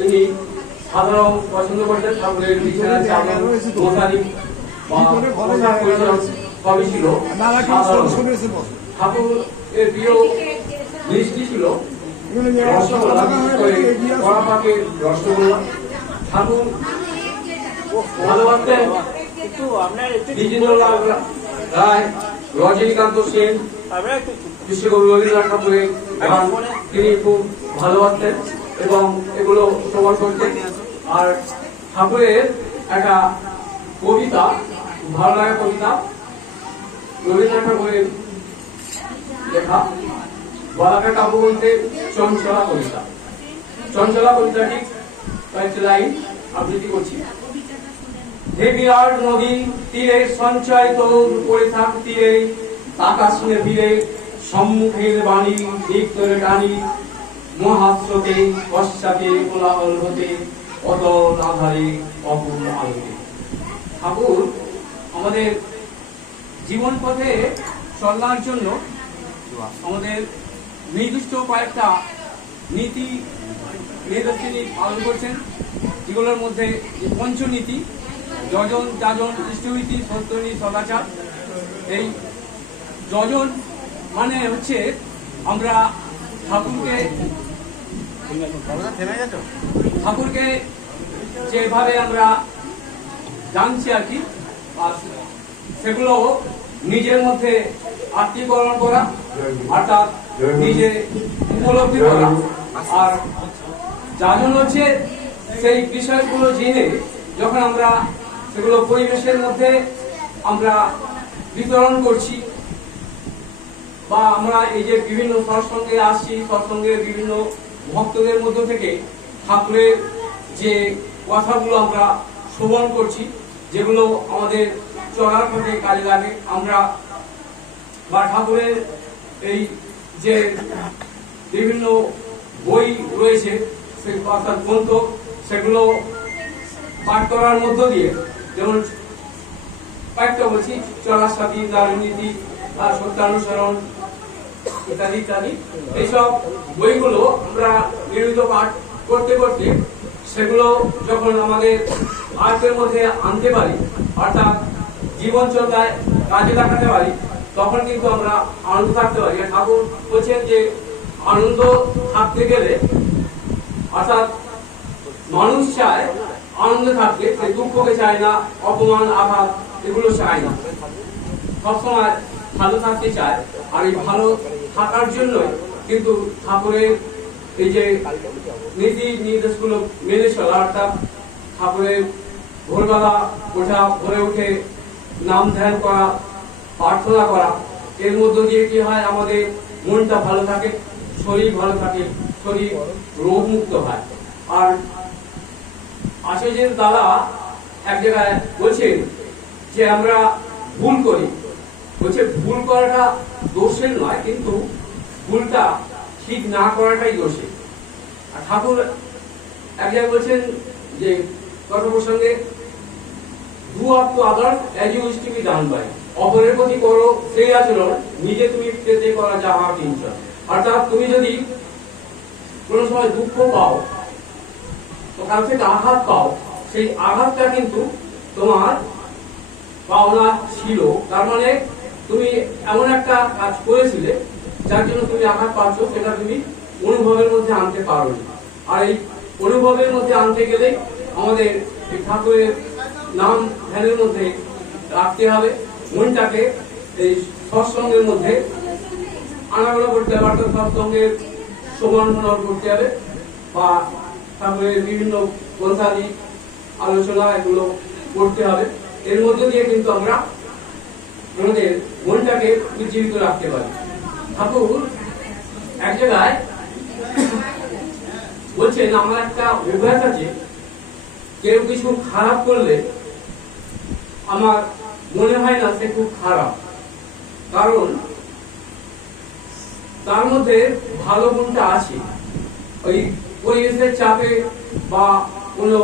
তিনি সাধারণ পছন্দ করতেন। ঠাকুরের বিছানা চাদর মশারি বা পোশাক পরিধান সবই ছিল সাধারণ। ঠাকুরের প্রিয় মিষ্টি ছিল রসগোল্লা, বিশেষ করে কড়া পাকের রসগোল্লা। ঠাকুর ভালোবাসতেন দ্বিজেন্দ্রলাল রায়, রজনীকান্ত সেন, বিশ্বকবি রবীন্দ্রনাথ ঠাকুরের গান তিনি খুব ভালোবাসতেন এবং এগুলো শ্রবণ করতেন। আর ঠাকুরের একটা কবিতা, ভালো লাগা কবিতা, রবীন্দ্রনাথ ঠাকুরের লেখা বলাকা কাব্যগ্রন্থের চঞ্চলা কবিতা। চঞ্চলা কবিতাটি কয়েকটি লাইন আবৃত্তি করছি। হে বিরাট নদী তীরে সঞ্চয় তোর পড়ে থাক তীরে, আকাশ শুনে ফিরে সম্মুখের বাণী দিক তোরে টানি, মহাস্রোতে পশ্চাতে কোলাহল হতে অতল আধারে অপূর্ণ আলোতে। ঠাকুর আমাদের জীবন পথে চলার জন্য আমাদের নির্দিষ্ট কয়েকটা নীতি তিনি পালন করছেন, যেগুলোর মধ্যে পঞ্চনীতি, যজন যাজন ইষ্টনীতি সত্যনীতি সদাচার। এই যজন মানে হচ্ছে আমরা ঠাকুরকে যেভাবে আমরা জানছি আর কি, সেগুলো নিজের মধ্যে আত্মীকরণ করা, অর্থাৎ নিজে উপলব্ধি করা। আর যাজন হচ্ছে সেই বিষয়গুলো জেনে যখন আমরা সেগুলো পরিবেশের মধ্যে আমরা বিতরণ করছি, বা আমরা এই যে বিভিন্ন সৎসঙ্গে আসছি, সৎসঙ্গের বিভিন্ন ভক্তদের মধ্য থেকে ঠাকুরের যে কথাগুলো আমরা শ্রবণ করছি, যেগুলো আমাদের চলার পথে কাজে লাগে, আমরা বা ঠাকুরের এই যে বিভিন্ন বই রয়েছে সেই অর্থাৎ গ্রন্থ, সেগুলো পাঠ করার মধ্য দিয়ে, যেমন কয়েকটা বলছি, চলার সাথী, রাজনীতি, সত্যানুসরণ ইত্যাদি ইত্যাদি, এইসব বইগুলো আমরা নিয়মিত পাঠ করতে করতে সেগুলো যখন আমাদের আয়ত্তের মধ্যে আনতে পারি, অর্থাৎ জীবন চর্চায় কাজে লাগাতে পারি, তখন কিন্তু আমরা আনন্দ থাকতে পারি। ঠাকুর বলছেন যে আনন্দ থাকতে গেলে, অর্থাৎ মানুষ চায় আনন্দ থাকতে, সে দুঃখকে চায় না, অপমান আঘাত এগুলো চায় না, সবসময় ভালো থাকতে চায়। আর এই ভালো থাকার জন্য কিন্তু ঠাকুরের এই যে নীতি নির্দেশগুলো মেনে চলা, অর্থাৎ ঠাকুরের ভোরবেলা ওঠা, ভোরে উঠে নাম ধ্যান করা, প্রার্থনা করা, এর মধ্য দিয়ে কি হয়, আমাদের মনটা ভালো থাকে, শরীর ভালো থাকে, শরীর রোগ মুক্ত হয়। আর আচার্যের দাদা এক জায়গায় বলছেন যে আমরা ভুল করি, বলছে ভুল করাটা দোষের নয়, কিন্তু ভুলটা ঠিক না করাটাই দোষের। আর ঠাকুর এক জায়গায় বলছেন যে কথা প্রসঙ্গে, do up to other as you wish to be done by, অপরের প্রতি করো সেই আচরণ নিজে তুমি পেতে করা যাহা কিঞ্চন। অর্থাৎ তুমি যদি কোনো সময় দুঃখ পাও, তো কারো থেকে আঘাত পাও, সেই আঘাতটা কিন্তু তোমার পাওনা ছিল, তার মানে তুমি এমন একটা কাজ করেছিলে যার জন্য তুমি আঘাত পাচ্ছ, সেটা তুমি অনুভবের মধ্যে আনতে পারো। আর এই অনুভবের মধ্যে আনতে গেলে আমাদের ঠাকুরের নাম ধ্যানের মধ্যে রাখতে হবে, মনটাকে এই সৎসঙ্গের মধ্যে আনাগোনা করতে হবে, অর্থাৎ সৎসঙ্গের শ্রবণ করতে হবে, বা ঠাকুরের বিভিন্ন গ্রন্থাদি আলোচনা এগুলো করতে হবে। এর মধ্যে দিয়ে কিন্তু আমরা আমাদের মনটাকে উজ্জীবিত রাখতে পারি। ঠাকুর এক জায়গায় বলছেন, আমার একটা অভ্যাস আছে, কেউ কিছু খারাপ করলে আমার মনে হয় না সে খুব খারাপ, কারণ তার মধ্যে ভালো গুণটা আছে। ওই পরিবেশের চাপে বা কোনো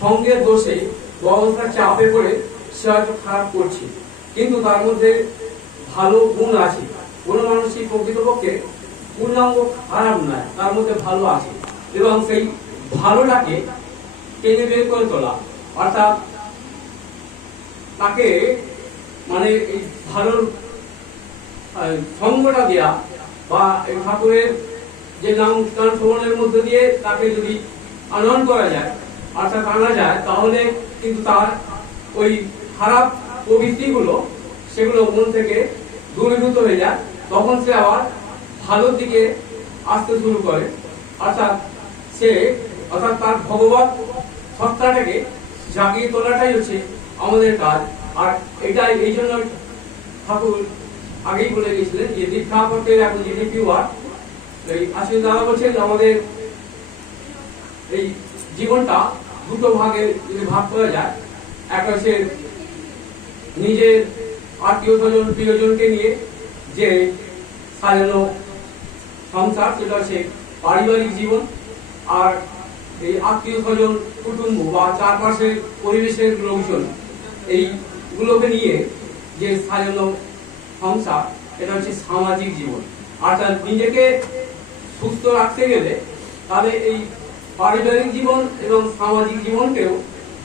সঙ্গের দোষে বা অবস্থার চাপে পড়ে সে হয়তো খারাপ করছে, কিন্তু তার মধ্যে ভালো গুণ আছে। কোনো মানুষই প্রকৃতপক্ষে পূর্ণাঙ্গ খারাপ নয়, তার মধ্যে ভালো আছে, এবং সেই ভালোটাকে টেনে বের করে তোলা, অর্থাৎ তাকে মানে এই ভালো সঙ্গটা দেয়া বা এই ঠাকুরের যে নাম গান শ্রবণের মধ্যে দিয়ে তাকে যদি আনয়ন করা যায়, অর্থাৎ আনা যায়, তাহলে কিন্তু তার ওই খারাপ প্রবৃত্তিগুলো সেগুলো মন থেকে দূরীভূত হয়ে যায়। তখন সে আবার ভালোর দিকে আসতে শুরু করে, অর্থাৎ তার ভগবত সত্তাটাকে জাগিয়ে তোলাটাই হচ্ছে আমাদের কাজ। আর এটাই এই জন্য ঠাকুর আগেই বলে গেছিলেন যে দীক্ষা করতে এখন যে পিওয়ার আসলে দাদা বলছেন আমাদের এই জীবনটা দুটো ভাগে যদি ভাগ করা যায়, একটা হচ্ছে নিজের আত্মীয় স্বজন প্রিয়জনকে নিয়ে যে সাজানো সংসার, সেটা হচ্ছে পারিবারিক জীবন। আর এই আত্মীয় স্বজন কুটুম্ব বা চারপাশের পরিবেশের লোকজন এইগুলোকে নিয়ে যে সাজানো সংসার, এটা হচ্ছে সামাজিক জীবন। অর্থাৎ নিজেকে সুস্থ রাখতে গেলে তাহলে এই পারিবারিক জীবন এবং সামাজিক জীবনকেও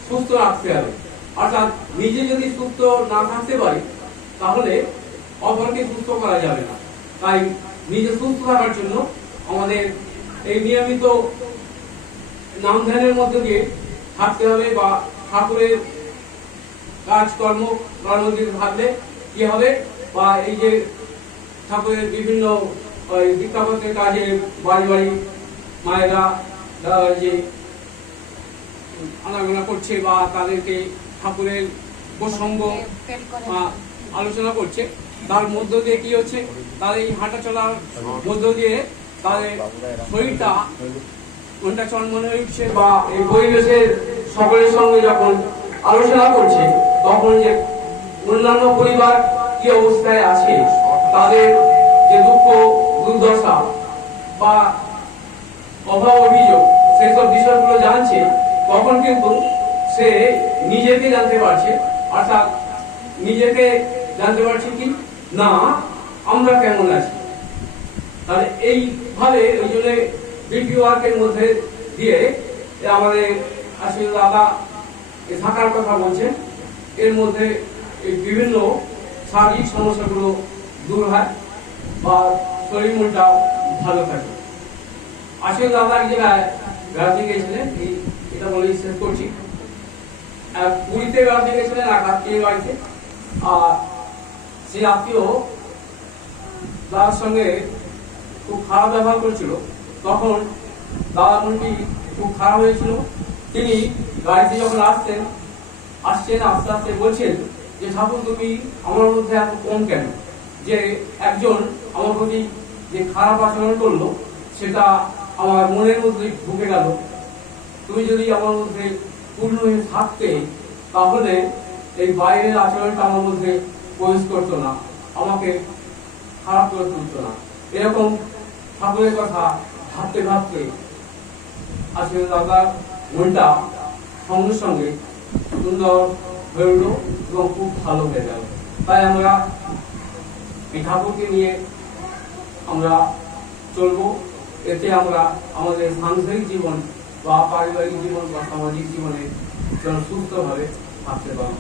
সুস্থ রাখতে হবে। অর্থাৎ নিজে যদি সুস্থ না থাকতে পারি তাহলে অপরকে সুস্থ করা যাবে না। তাই নিজে সুস্থ থাকার জন্য আমাদের এই নিয়মিত নাম ধ্যানের মধ্যে দিয়ে থাকতে হবে, বা ঠাকুরের কাজকর্ম মধ্যে থাকলে কি হবে, বা এই যে ঠাকুরের বিভিন্ন দীক্ষাপত্রের কাজে বাড়ি বাড়ি মায়েরা যে আনাগোনা করছে বা তাদেরকে ঠাকুরের প্রসঙ্গ আলোচনা করছে, তার মধ্য দিয়ে কি হচ্ছে, তাদের এই হাঁটা চলার মধ্য দিয়ে তাদের শরীরটা মনটা চনমনে হয়ে উঠছে, বা এই পরিবেশের সকলের সঙ্গে যখন আলোচনা করছে তখন যে অন্যান্য পরিবার কি অবস্থায় আছে, তাদের যে দুঃখ দুর্দশা বা অভাব অভিযোগ সেসব বিষয়গুলো জানছে, তখন কিন্তু সে নিজেকে জানতে পারছে। অর্থাৎ নিজেকে জানতে পারছে কি না আমরা কেমন আছি। তাহলে এইভাবে ওই জন্য বিপি ওয়ার্কের মধ্যে দিয়ে আমাদের আসলে দাদা থাকার কথা বলছেন, এর মধ্যে এই বিভিন্ন শারীরিক সমস্যাগুলো দূর হয় বা শরীর মনটাও ভালো থাকে। আসলে দাদা এক জায়গায় বেড়াতে গিয়েছিলেন, এটা বলে শেষ করছি। পুরীতে বেড়াতে গেছিলেন এক আত্মীয় বাড়িতে, আর সেই আত্মীয় তার সঙ্গে খুব খারাপ ব্যবহার করছিল। তখন দাদা মনটি খুব খারাপ হয়েছিল। তিনি গাড়িতে যখন আসছেন আস্তে আস্তে বলছেন যে ঠাকুর তুমি আমার মধ্যে এত কম কেন, যে একজন আমার প্রতি যে খারাপ আচরণ করলো সেটা আমার মনের মধ্যে ঢুকে গেল। তুমি যদি আমার মধ্যে পূর্ণ হয়ে থাকতে তাহলে এই বাইরের আচরণটা আমার মধ্যে প্রবেশ করতো না, আমাকে খারাপ করে তুলতো না। এরকম ঠাকুরের কথা ভাবতে ভাবতে আসলে দাদার মনটা সঙ্গে সঙ্গে সুন্দর হয়ে উঠলো এবং খুব ভালো হয়ে গেল। তাই আমরা এই ঠাকুরকে নিয়ে আমরা চলবো, এতে আমরা আমাদের সাংসারিক জীবন বা পারিবারিক জীবন বা সামাজিক জীবনে সুস্থভাবে থাকতে পারবো।